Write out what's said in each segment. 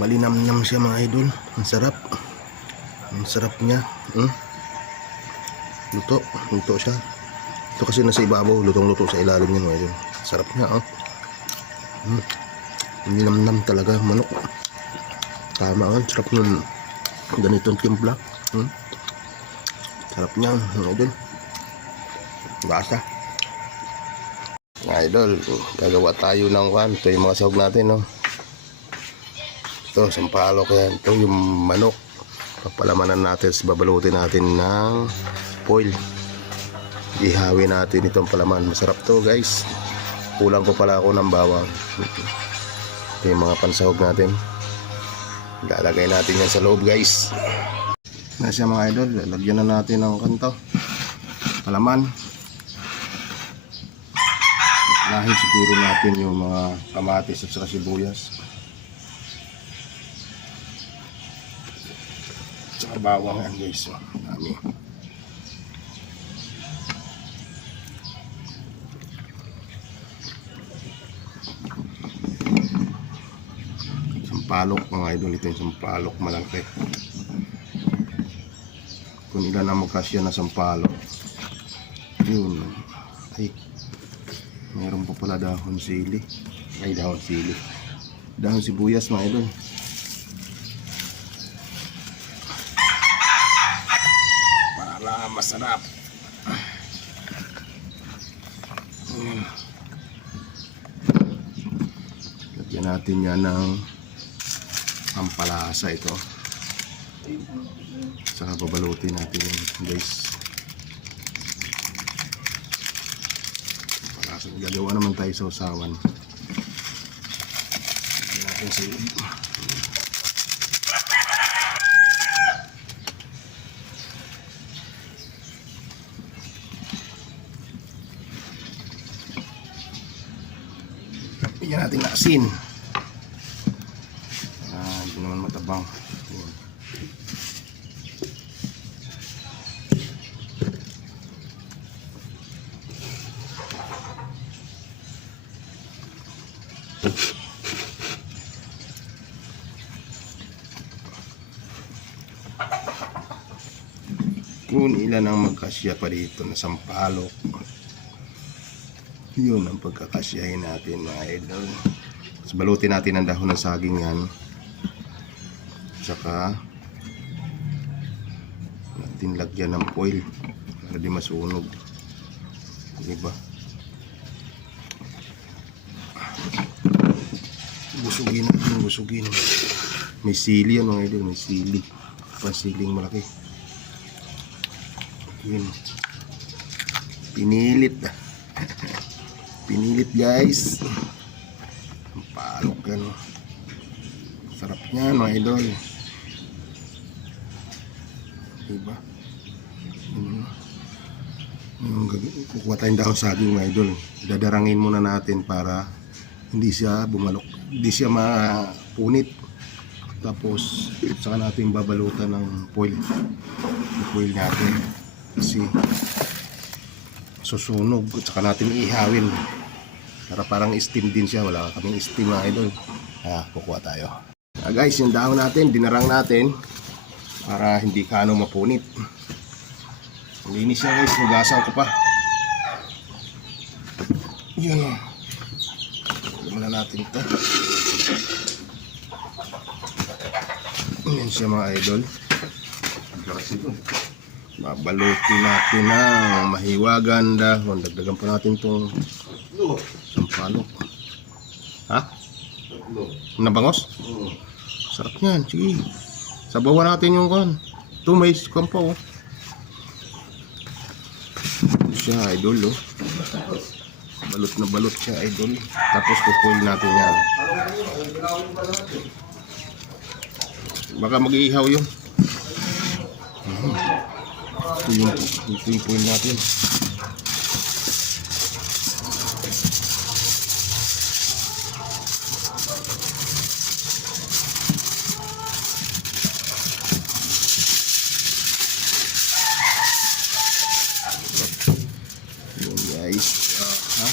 Malinamnam siya mga idol. Ang sarap. Ang sarap niya. Luto siya. Ito kasi nasa ibabaw, lutong-luto sa ilalim niya mga idol. Sarap niya, oh. Malinamnam talaga manok. Tama ang sarap ng ganitong timpla. Sarap niya mga idol. Basta. Mga idol, gagawa tayo ng kwan. Ito yung mga sahog natin, no. Ito, sampalok yan. Ito yung manok. Papalamanan natin, babalutin natin ng foil. Ihawin natin itong palaman. Masarap to guys. Kulang ko pala ako ng bawang. Ito yung mga pansahog natin. Lalagay natin yan sa loob guys. Nasa mga idol, lagyan na natin ng kanto. Palaman. Lahin siguro natin yung mga kamatis at saka sibuyas. Saka bawang yan guys. Dami. Sampalok mga idol. Ito yung sampalok malaki. Kung ilan na magkasya na sampalok. Yun. Ay. Mayroon pa pala dahon sili. Ay, dahon sili. Dahon sibuyas mga idol. Para masarap. Lagyan natin yan ng ampalasa ito. Saka babalutin natin yan guys. Gagawa naman tayo sa usawan. Lagyan natin sa loob. Bigyan natin na asin. Hindi naman matabang. Ayan. Kung ilan ang magkasya pa dito na sampalok, yun ang pagkakasyahin natin mga idol. So, balutin natin ang dahon ng saging yan. Saka natin lagyan ng foil para di masunog, diba? Busugin natin, busugin. May sili yan mga idol, may sili. Pasiling malaki. Yun. Pinilit. Pinilit guys. Ang palok yan. Sarap niyan mga idol. Diba? Kukuha tayong dahon saging mga idol. Dadarangin muna natin para hindi siya bumalok, hindi siya mapunit. Tapos saka natin babalutan ng foil. Yung foil natin kasi susunog. Saka natin ihawin para parang steam din siya. Wala kaming steam mga idol. Kukuha tayo. Guys, yung dahon natin dinarang natin para hindi kaano mapunit. Linis siya guys, hugasan ko pa. Yun o. Muna natin ito. Yan siya mga idol. Babalutin natin ng mahiwagan dahon. Dagdagan pa natin itong sampalok. Ha? Nabangos? Sarap yan. Sige. Sabawan natin yung kan. Ito may kan pa oh. Siya idol oh. Balot na balot siya idol. Tapos pupuin natin yan. Baka mag-iihaw yun. Ito yung puin natin. Yun guys. Ha?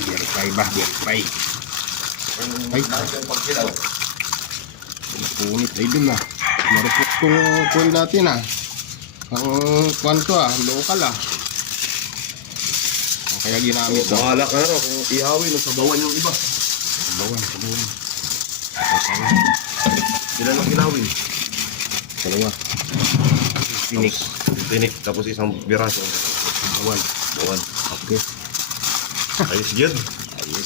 Verify ba? Verify. Ay, punit. Ay, dun na. Marupok tong coil natin ang kwanto local kaya ginamit Bahala ka na kung ihawin o sabawan yung iba. Sabawan. Sila lang ilawin. Dalawa. Tinik. Tapos isang biraso. Bawan. Okay. Ayos dyan.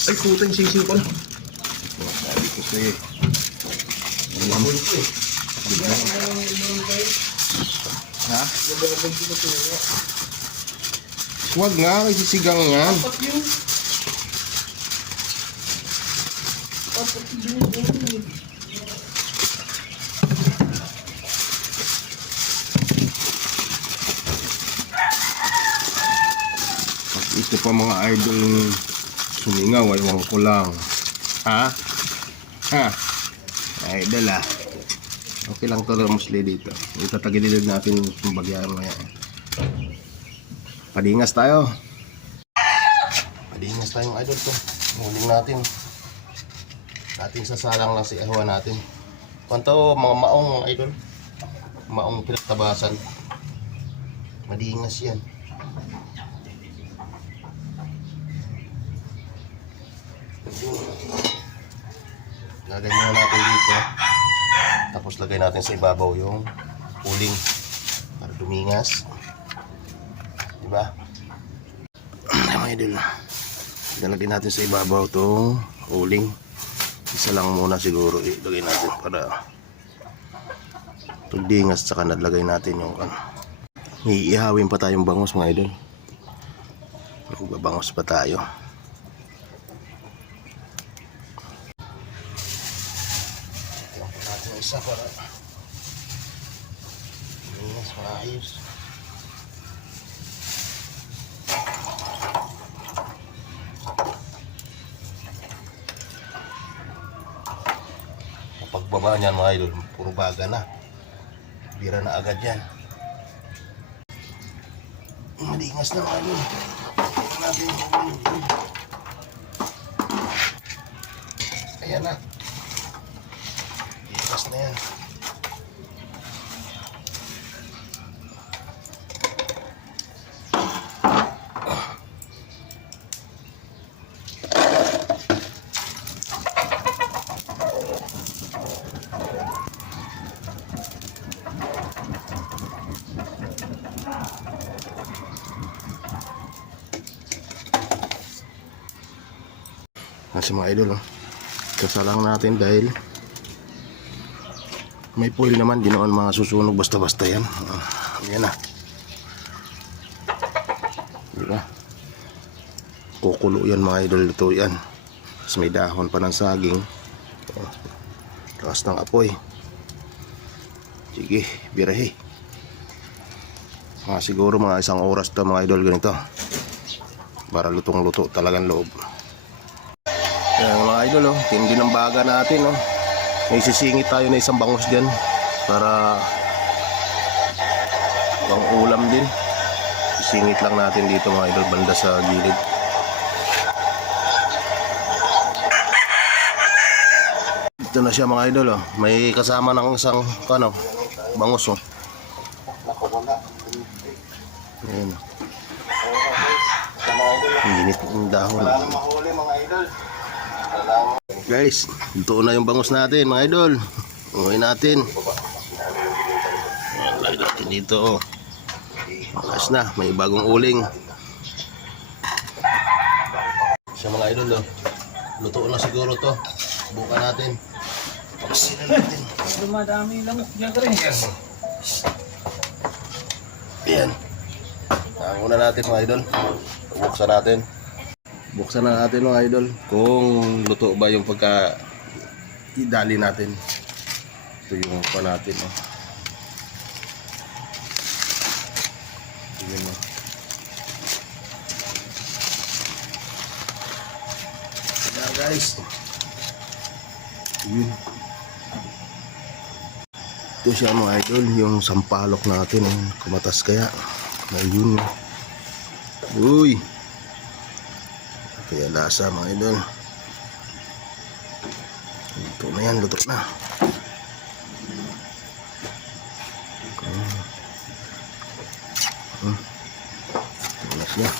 Ay, putang sisiw pala. Sabi ko sa'yo. Mahul ko eh. Ha? Huwag nga, sisigang yan. Ito pa mga idol sumingaw, ayaw ko lang. Ha? Idol okay lang to musli dito. Itatagilid natin yung bagyan maya. Padingas tayo. Padingas tayong idol to. Huling natin. Ating sasalang lang si ahwa natin. Kwanto mga maong idol. Maong pinagtabasan. Madingas yan. Lagay muna natin dito. Tapos lagay natin sa ibabaw yung uling para dumingas. Diba? Mga idol. Lagay natin sa ibabaw itong uling. Isa lang muna siguro ilagay natin para pagdingas, saka nalagay natin yung iihawin pa tayong bangus mga idol. Magbabangos pa tayo. Isa para mas maayos. Kapag baba niyan mga idol, puro baga na. Bira na agad yan. Madingas na mga idol. Ayan na. Pas na yan. Kasi mga idol kasalang natin dahil may foil naman, di naman mga susunog basta-basta yan. Yan diba? Kukulo yan mga idol, ito yan. Tapos may dahon pa ng saging. Lakas ng apoy. Sige, birahe. Siguro mga 1 oras to mga idol ganito. Para lutong-luto talagang loob. Yan mga idol tindi ng baga natin may sisingit tayo na isang bangus dyan para pang ulam din. Sisingit lang natin dito mga idol banda sa gilid. Ito na siya mga idol may kasama ng isang bangus Ayan init ng dahon. Guys, ito na yung bangus natin mga idol. Uwi natin. Lagay natin dito Ayos na, may bagong uling. Sa mga idol luto na siguro to. Bukan natin. Pagsin na natin. Dumadami lang diyan ka rin. Ayan. Una natin mga idol. Buksan natin. Buksan na natin mga idol kung luto ba yung pagka idali natin. Ito yung pa natin Tingnan mo. Ayan guys. Yun. Ito siya mga idol, yung sampalok natin kumatas kaya. Ayun. Uy. Kaya lasa mga idol. Luto na yan, luto na. Tunas niya.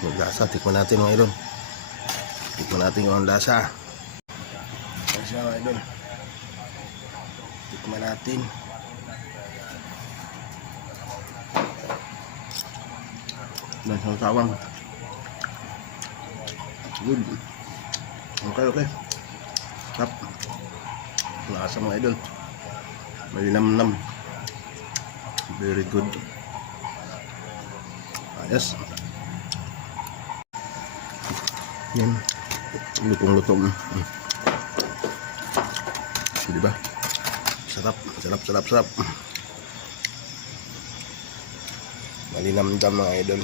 Yung lasa, tikman natin mga idol. Tikman natin yung lasa. Lasa mga idol. Tikman natin. Nasa sawang. Good. Okay. Sarap. Lasa mga idol. Malinamnam. Very good. Ayos. Yan. Lutong-lutong. Diba? Sarap. Malinamnam mga idol.